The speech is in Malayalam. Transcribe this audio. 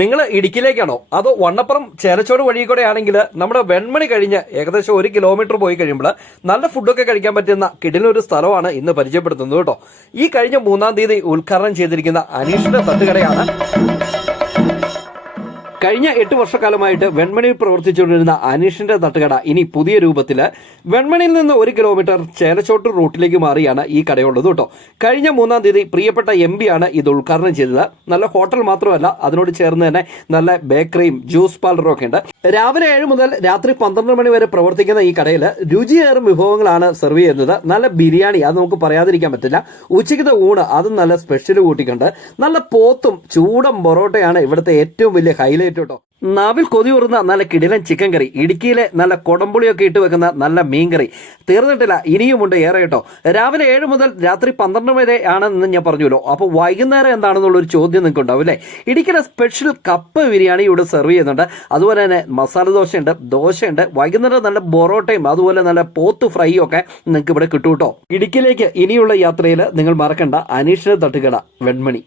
നിങ്ങൾ ഇടുക്കിയിലേക്കാണോ അതോ വണ്ണപ്പുറം ചേലച്ചോട് വഴി കൂടെ ആണെങ്കിൽ നമ്മുടെ വെൺമണി കഴിഞ്ഞ് ഏകദേശം 1 കിലോമീറ്റർ പോയി കഴിയുമ്പോൾ നല്ല ഫുഡൊക്കെ കഴിക്കാൻ പറ്റുന്ന കിടിലൊരു സ്ഥലമാണ് ഇന്ന് പരിചയപ്പെടുത്തുന്നത് കേട്ടോ. ഈ കഴിഞ്ഞ 3-ാം തീയതി ഉദ്ഘാടനം ചെയ്തിരിക്കുന്ന അനീഷിന്റെ തട്ടുകടയാണ്. കഴിഞ്ഞ 8 വർഷക്കാലമായിട്ട് വെൺമണിയിൽ പ്രവർത്തിച്ചുകൊണ്ടിരുന്ന അനീഷിന്റെ തട്ടുകട ഇനി പുതിയ രൂപത്തിൽ വെൺമണിയിൽ നിന്ന് 1 കിലോമീറ്റർ ചേലച്ചോട്ട് റൂട്ടിലേക്ക് മാറിയാണ് ഈ കടയുള്ളത് കേട്ടോ. കഴിഞ്ഞ 3-ാം തീയതി പ്രിയപ്പെട്ട MP ആണ് ഇത് ഉദ്ഘാടനം ചെയ്തത്. നല്ല ഹോട്ടൽ മാത്രമല്ല, അതിനോട് ചേർന്ന് തന്നെ നല്ല ബേക്കറിയും ജ്യൂസ് പാർലറും ഒക്കെ ഉണ്ട്. രാവിലെ 7 മുതൽ രാത്രി 12 മണി വരെ പ്രവർത്തിക്കുന്ന ഈ കടയിൽ രുചിയേറും വിഭവങ്ങളാണ് സെർവ് ചെയ്യുന്നത്. നല്ല ബിരിയാണി, അത് നമുക്ക് പറയാതിരിക്കാൻ പറ്റില്ല. ഉച്ചയ്ക്കത്തെ ഊണ് അതും നല്ല സ്പെഷ്യൽ കൂട്ടിക്കൊണ്ട് നല്ല പോത്തും ചൂടൻ പൊറോട്ടയാണ് ഇവിടുത്തെ ഏറ്റവും വലിയ ഹൈലൈറ്റ് കേട്ടോ. നാവിൽ കൊതിയൂറുന്ന നല്ല കിടിലൻ ചിക്കൻ കറി, ഇടുക്കിയിലെ നല്ല കൊടംപുളിയൊക്കെ ഇട്ട് വെക്കുന്ന നല്ല മീൻകറി തീർന്നിട്ടില്ല, ഇനിയുമുണ്ട് ഏറെ കേട്ടോ. രാവിലെ 7 മുതൽ രാത്രി 12 വരെ ആണെന്ന് ഞാൻ പറഞ്ഞല്ലോ. അപ്പോൾ വൈകുന്നേരം എന്താണെന്നുള്ളൊരു ചോദ്യം നിങ്ങൾക്ക് ഉണ്ടാവും അല്ലേ. ഇടുക്കിയിലെ സ്പെഷ്യൽ കപ്പ ബിരിയാണി ഇവിടെ സെർവ് ചെയ്യുന്നുണ്ട്. അതുപോലെ തന്നെ മസാല ദോശയുണ്ട്. വൈകുന്നേരം നല്ല പൊറോട്ടയും അതുപോലെ നല്ല പോത്ത് ഫ്രൈയും ഒക്കെ നിങ്ങൾക്ക് ഇവിടെ കിട്ടും കേട്ടോ. ഇടുക്കിയിലേക്ക് ഇനിയുള്ള യാത്രയിൽ നിങ്ങൾ മറക്കണ്ട അനീഷിന്റെ തട്ടുകട വെൺമണി.